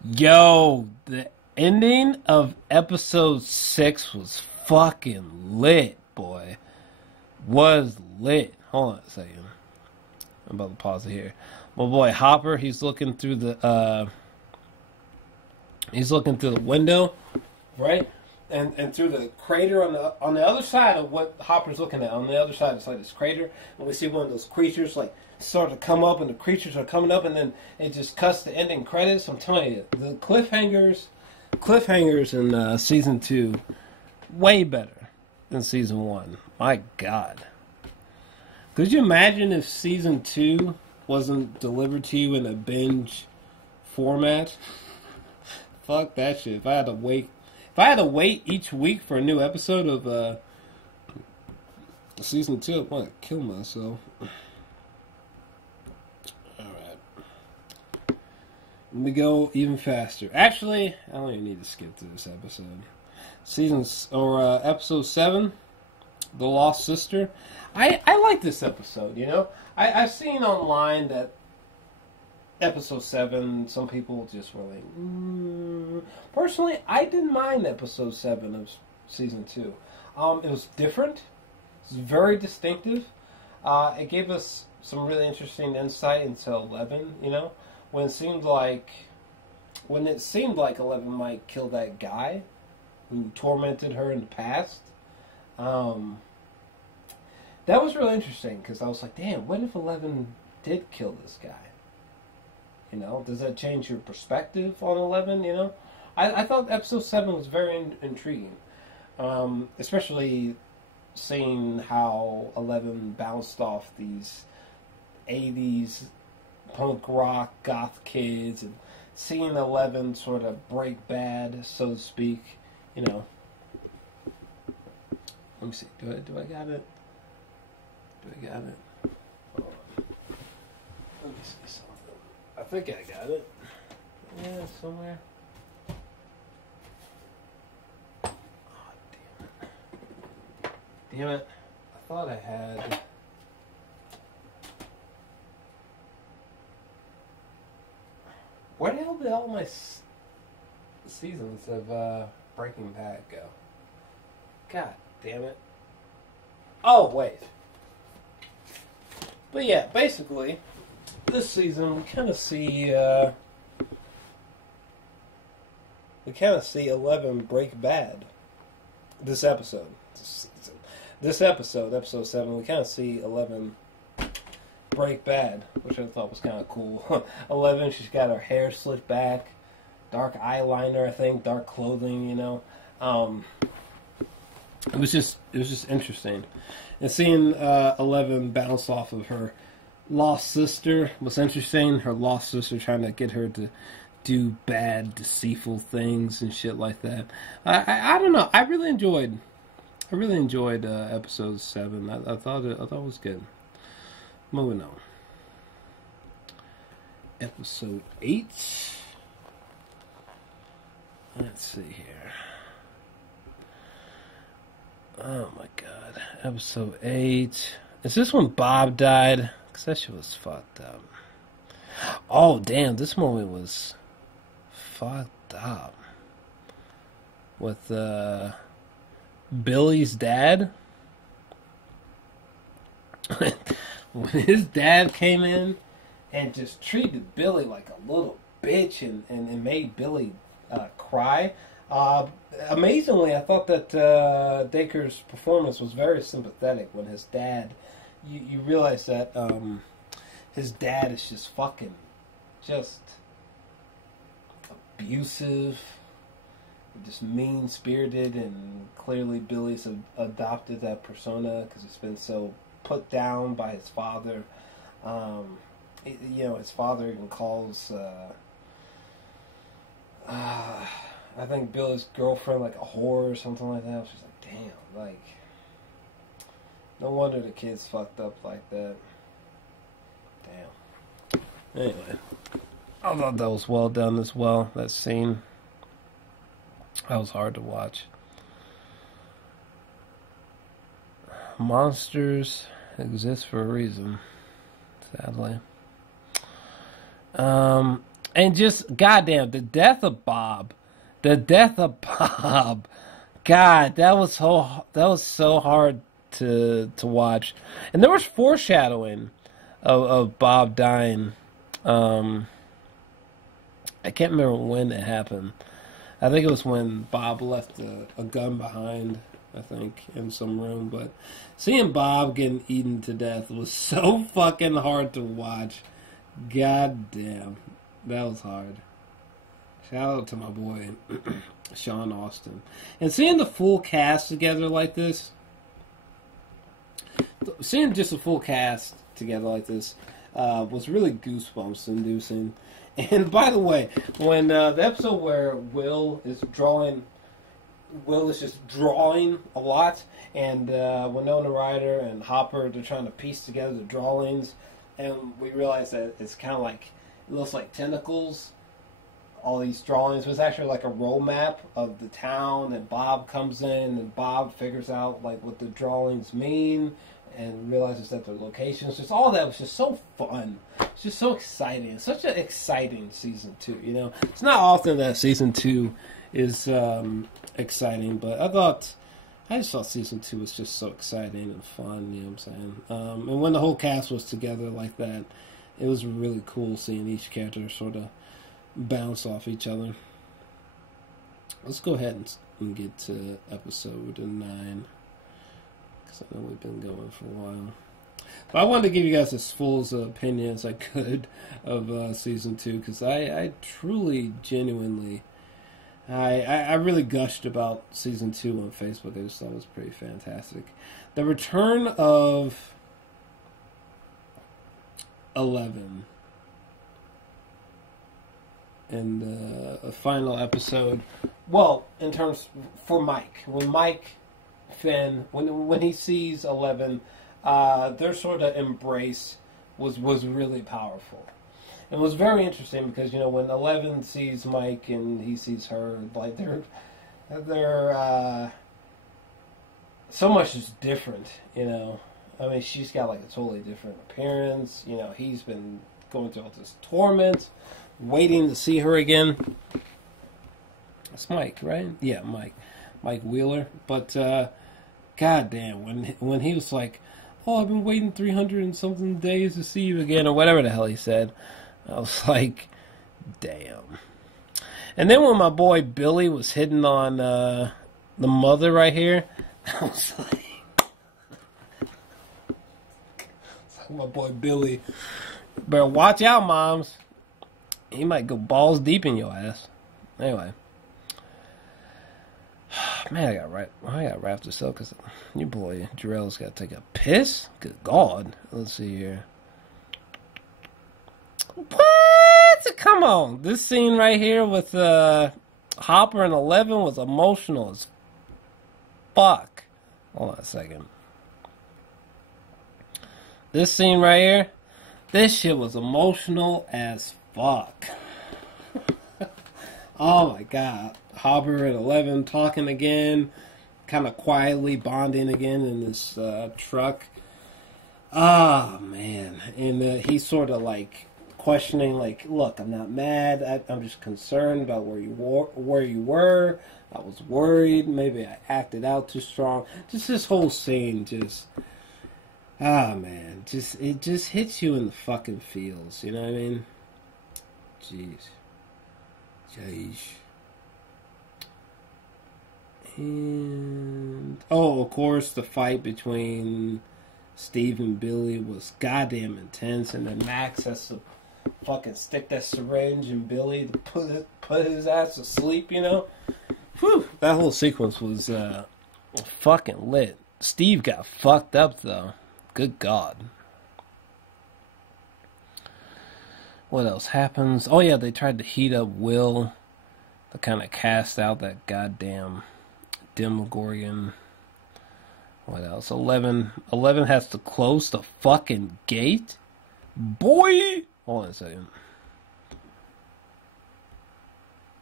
Yo, the ending of episode 6 was fucking lit, boy. Was lit. Hold on a second. I'm about to pause it here. My boy Hopper, he's looking through the window, right? And through the crater on the other side of what Hopper's looking at, on the other side, it's like this crater, and we see one of those creatures like start to come up, and the creatures are coming up, and then it just cuts the ending credits. I'm telling you, the cliffhangers in season 2, way better than season 1. My God, could you imagine if season 2 wasn't delivered to you in a binge format? Fuck that shit. If I had to wait each week for a new episode of season 2, I'd want to kill myself. Alright. Let me go even faster. Actually, I don't even need to skip through this episode. Episode 7, The Lost Sister. I like this episode, you know? I've seen online that episode 7, some people just were like, Personally, I didn't mind episode 7 of season 2. It was different. It was very distinctive. It gave us some really interesting insight into 11. You know, when it seemed like 11 might kill that guy who tormented her in the past. That was really interesting because I was like, damn, what if 11 did kill this guy? You know, does that change your perspective on 11, you know? I thought episode 7 was very intriguing. Especially seeing how 11 bounced off these 80s punk rock goth kids and seeing 11 sort of break bad, so to speak, you know. Let me see. Do I got it? Do I got it? Hold on. Let me see something. I think I got it. Yeah, somewhere. Oh, damn it. Damn it. I thought I had... Where the hell did all my seasons of Breaking Bad go? God damn it. Oh, wait. But yeah, basically, this season we kind of see 11 break bad. This episode, episode 7, we kind of see 11 break bad, which I thought was kind of cool. 11, she's got her hair slicked back, dark eyeliner, I think, dark clothing, you know. It was just interesting. And seeing 11 bounce off of her lost sister was interesting. Her lost sister trying to get her to do bad, deceitful things and shit like that. I don't know. I really enjoyed episode 7. I thought it was good. Moving on. Episode 8. Let's see here. Oh my god. Episode 8. Is this when Bob died? Because that shit was fucked up. Oh, damn. This moment was fucked up. With Billy's dad. When his dad came in and just treated Billy like a little bitch and made Billy cry. Amazingly, I thought that Dacre's performance was very sympathetic when his dad... You realize that his dad is just fucking... just abusive, just mean-spirited, and clearly Billy's adopted that persona because he's been so put down by his father. His father even calls... I think Billy's girlfriend like a whore or something like that. She's like, damn, like, no wonder the kid's fucked up like that. Damn. Anyway, I thought that was well done as well, that scene. That was hard to watch. Monsters exist for a reason, sadly. And just, goddamn, the death of Bob. God, that was so hard to watch. And there was foreshadowing of Bob dying. I can't remember when it happened. I think it was when Bob left a gun behind, I think, in some room. But seeing Bob getting eaten to death was so fucking hard to watch. God damn. That was hard. Shout out to my boy, Sean Austin. And seeing the full cast together like this, seeing just a full cast together like this, was really goosebumps inducing. And by the way, when the episode where Will is just drawing a lot, and Winona Ryder and Hopper, they're trying to piece together the drawings, and we realize that it's kind of like, it looks like tentacles. All these drawings was actually like a road map of the town, and Bob comes in and Bob figures out like what the drawings mean and realizes that their locations, just all that was just so fun. It's just so exciting. It's such an exciting season 2, you know. It's not often that season 2 is exciting, but I thought I just thought season 2 was just so exciting and fun, you know what I'm saying? And when the whole cast was together like that, it was really cool seeing each character sort of bounce off each other. Let's go ahead and get to episode 9, because I know we've been going for a while. But I wanted to give you guys as full opinion as I could of season 2, because I truly, genuinely, I really gushed about season 2 on Facebook. I just thought it was pretty fantastic. The return of 11 in the final episode. Well, in terms for Mike, when Mike Finn, when he sees 11, their sort of embrace was really powerful. It was very interesting because, you know, when 11 sees Mike and he sees her, like they're so much is different, you know. I mean, she's got like a totally different appearance. You know, he's been going through all this torment, waiting to see her again. That's Mike, right? Yeah, Mike Wheeler. But goddamn, when he was like, "Oh, I've been waiting 300 and something days to see you again," or whatever the hell he said, I was like, damn. And then when my boy Billy was hitting on the mother right here, I was like, my boy Billy, better watch out, moms. He might go balls deep in your ass. Anyway. Man, I gotta wrap this up because your boy Jor-Els got to take a piss. Good God. Let's see here. What? Come on. This scene right here with Harbour and 11 was emotional as fuck. Hold on a second. This scene right here, this shit was emotional as fuck. Oh my God. Harbour and 11 talking again, kind of quietly bonding again in this truck. Ah, man. And he's sort of like questioning, like, look, I'm not mad. I'm just concerned about where you were. I was worried. Maybe I acted out too strong. Just this whole scene just... Ah, man. It just hits you in the fucking feels. You know what I mean? Jeez. And of course, the fight between Steve and Billy was goddamn intense, and then Max has to fucking stick that syringe in Billy to put his ass to sleep. You know, whew, that whole sequence was fucking lit. Steve got fucked up though. Good God. What else happens? Oh yeah, they tried to heat up Will to kind of cast out that goddamn Demogorgon. What else? 11 has to close the fucking gate? Boy! Hold on a second.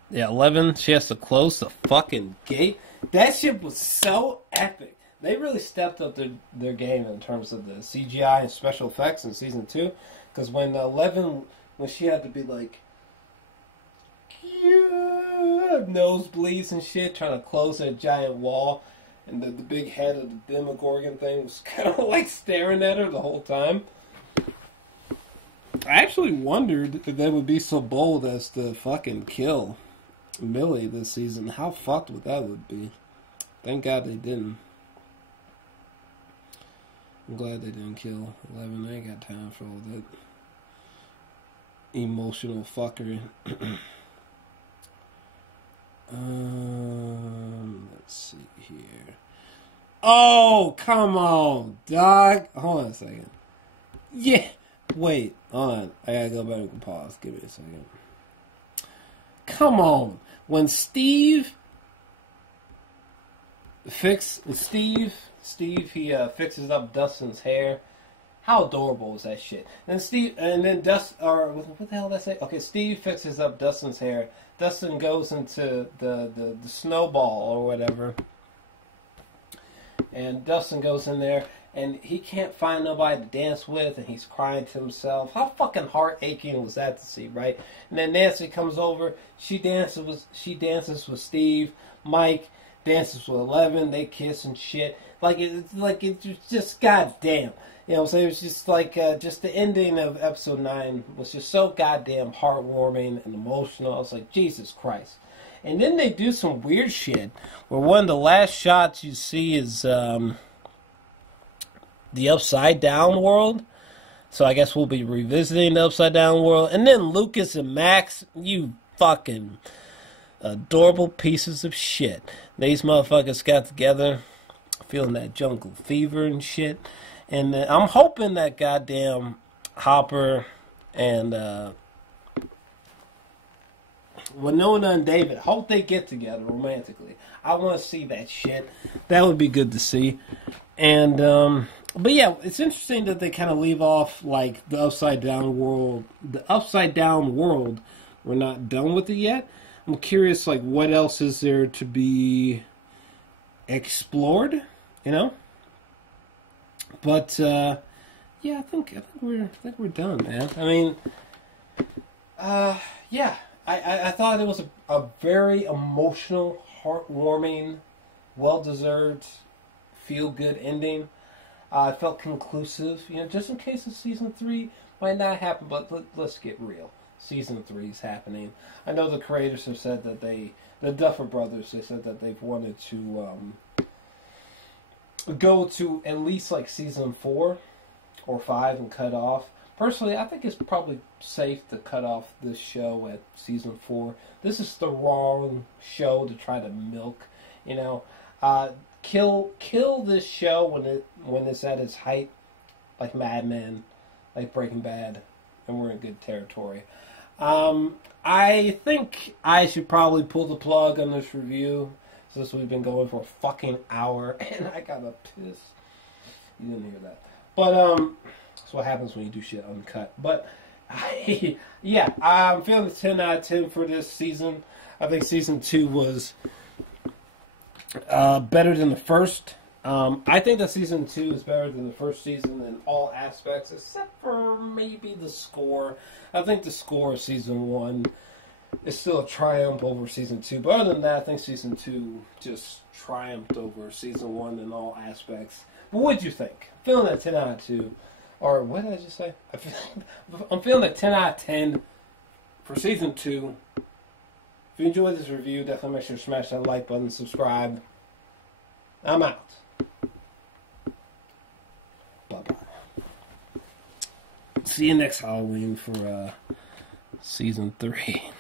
Yeah, 11, she has to close the fucking gate? That shit was so epic. They really stepped up their game in terms of the CGI and special effects in Season 2. Because when 11, when she had to be like... nosebleeds and shit, trying to close that giant wall, and the big head of the Demogorgon thing was kind of like staring at her the whole time. I actually wondered if they would be so bold as to fucking kill Millie this season. How fucked would that would be? Thank God they didn't. I'm glad they didn't kill 11. I ain't got time for all that emotional fuckery. Let's see here. Oh, come on, dog. Hold on a second. Yeah. Wait, hold on. I gotta go back and pause. Give me a second. Come on. When Steve he fixes up Dustin's hair. How adorable was that shit? And then what the hell did I say? Okay, Steve fixes up Dustin's hair. Dustin goes into the snowball or whatever. And Dustin goes in there, and he can't find nobody to dance with, and he's crying to himself. How fucking heart-aching was that to see, right? And then Nancy comes over. She dances with Steve, Mike. dances with 11. They kiss and shit. It's just goddamn. You know what I'm saying? It was just just the ending of episode 9 was just so goddamn heartwarming and emotional. I was like, Jesus Christ. And then they do some weird shit where one of the last shots you see is the Upside Down world. So I guess we'll be revisiting the Upside Down world. And then Lucas and Max, you fucking adorable pieces of shit. These motherfuckers got together, feeling that jungle fever and shit. And I'm hoping that goddamn Hopper and Winona and David, hope they get together romantically. I want to see that shit. That would be good to see. And, but yeah, it's interesting that they kind of leave off like the Upside Down world. The Upside Down world, we're not done with it yet. I'm curious, like, what else is there to be explored, you know? But yeah, I think we're done, man. I mean, yeah, I thought it was a very emotional, heartwarming, well-deserved, feel-good ending. I felt conclusive, you know, just in case of season 3 might not happen. But let's get real. Season 3 is happening. I know the creators have said that the Duffer Brothers, they said that they've wanted to go to at least like season 4 or 5 and cut off. Personally, I think it's probably safe to cut off this show at season 4. This is the wrong show to try to milk, you know. Kill this show when it's at its height, like Mad Men, like Breaking Bad, and we're in good territory. I think I should probably pull the plug on this review since we've been going for a fucking hour, and I gotta piss. You didn't hear that, but that's what happens when you do shit uncut. But yeah, I'm feeling a 10 out of 10 for this season. I think season 2 was better than the first. I think that season 2 is better than the first season in all aspects, except for maybe the score. I think the score of season 1 is still a triumph over season 2. But other than that, I think season 2 just triumphed over season 1 in all aspects. But what'd you think? Feeling that 10 out of 2. Or what did I just say? I'm feeling that 10 out of 10 for season 2. If you enjoyed this review, definitely make sure to smash that like button, subscribe. I'm out. Bye-bye. See you next Halloween for season 3.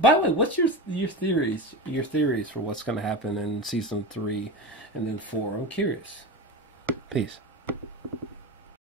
By the way, what's your theories? Your theories for what's going to happen in season 3 and then 4? I'm curious. Peace.